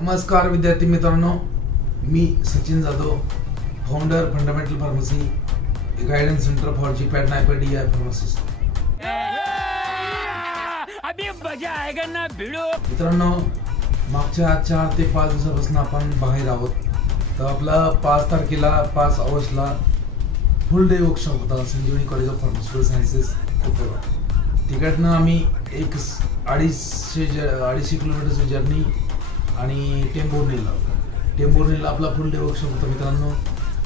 नमस्कार विद्यार्थी मित्रांनो, मी Sachin Jadhav, founder fundamental pharmacy guidance centre for GPAT NIPER pharmacist. अभी मजा आएगा ना भिडो। मित्रांनो, मागच्या 4 ते 5 दिवसापासून आपण बाहेर आहोत। तर आपला 5 तारखेला 5 ऑगस्टला फुल डे वर्कशॉप होता Sanjivani college of pharmaceutical sciences Kopargaon. तिकडनं आम्ही 250 किलोमीटरची जर्नी आणि टेंभुर्णीला आपला फुल डे वर्कशॉप होता मित्रांनो,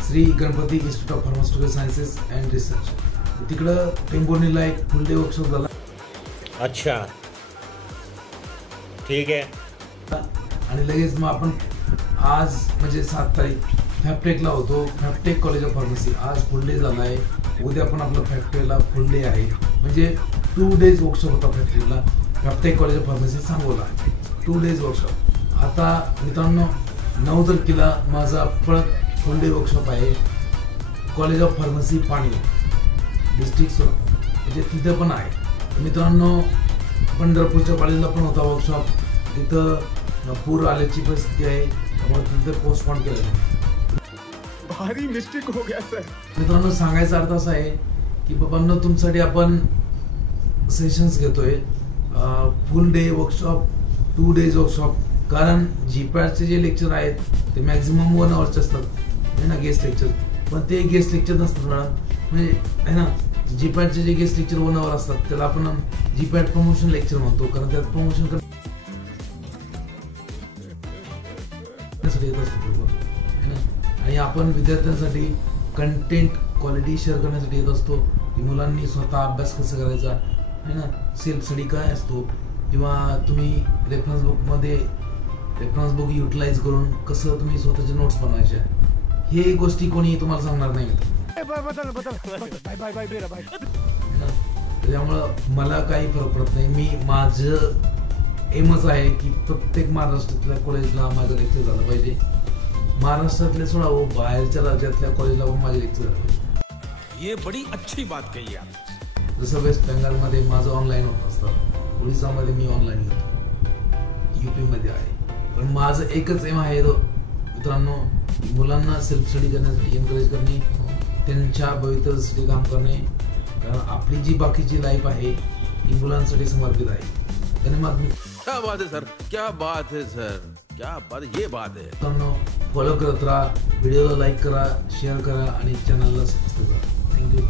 Shri Ganpati institute of pharmaceutical sciences and research. तिकडं टेंभुर्णीला एक फुल डे वर्कशॉप झाला। अच्छा, ठीक आहे। आणि लगेच मग आपण आज म्हणजे 7 तारीख फॅपटेकला होतो, फॅपटेक कॉलेज ऑफ फार्मसी। आज फुल डे झाला आहे, उद्या पण आपलं फॅक्टरीला फुल डे आहे, म्हणजे 2 डेज वर्कशॉप होता फॅक्टरीला, FabTech college of pharmacy Sangola 2 days workshop. आता मित्रांनो 9 तारखेला माझा परत फुल डे वर्कशॉप आहे कॉलेज ऑफ फार्मसी पाणी डिस्ट्रिक्ट सोलापूर, म्हणजे तिथे पण आहे मित्रांनो। पंढरपूरच्या कॉलेजला पण होता वर्कशॉप, तिथं पूर आल्याची परिस्थिती आहे, त्यामुळे तिथे पोस्टपोन केलं आहे। भारी मिस्टेक हो गया सर। मित्रांनो सांगायचा अर्थ असा आहे की बाबांनो, तुमच्यासाठी आपण सेशन्स घेतोय फुल डे वर्कशॉप, 2 डेज वर्कशॉप। कारण जीपॅटचे जे लेक्चर आहेत ते मॅक्झिमम 1 आवरचे असतात आहे ना, गेस्ट लेक्चर। पण ते गेस्ट लेक्चर नसतात मॅडम, म्हणजे आहे ना, जीपॅटचे जे गेस्ट लेक्चर 1 आवर असतात त्याला आपण जीपॅट प्रमोशन लेक्चर म्हणतो, कारण त्यात प्रमोशन करण्यासाठी येत असतो आहे ना। आणि आपण विद्यार्थ्यांसाठी कंटेंट क्वालिटी शेअर करण्यासाठी येत असतो की मुलांनी स्वतः अभ्यास कसा करायचा आहे ना, सेल्फ स्टडी काय असतो, किंवा तुम्ही रेफरन्स बुक युटिलाइज करून कसं तुम्ही स्वतःचे नोट्स बनवायचे, हे गोष्टी कोणी तुम्हाला सांगणार नाही। त्यामुळं मला काही फरक पडत नाही। मी माझं एमच आहे की प्रत्येक महाराष्ट्रातल्या कॉलेजला माझं लेक्चर झालं पाहिजे, महाराष्ट्रातले सोडा बाहेरच्या राज्यातल्या कॉलेजला पण माझे लेक्चर झालं पाहिजे। ये बड़ी अच्छी बात कही आप। जसं वेस्ट बेंगालमध्ये माझं ऑनलाईन होत असतं, ओडिसामध्ये मी ऑनलाईन घेतो, यूपीमध्ये आहे। पण माझं एकच एम आहे मित्रांनो, मुलांना सेल्फ स्टडी करण्यासाठी एनकरेज करणे, त्यांच्या भवितव्यासाठी काम करणे। कारण आपली जी बाकीची लाईफ आहे ती मुलांसाठी समर्पित आहे। धन्यवाद। क्या बात है सर, क्या बात है सर, क्या बात, ये बात है। मित्रांनो फॉलो करत राहा, व्हिडिओला लाईक करा, शेअर करा आणि चॅनलला सबस्क्राईब करा। थँक्यू।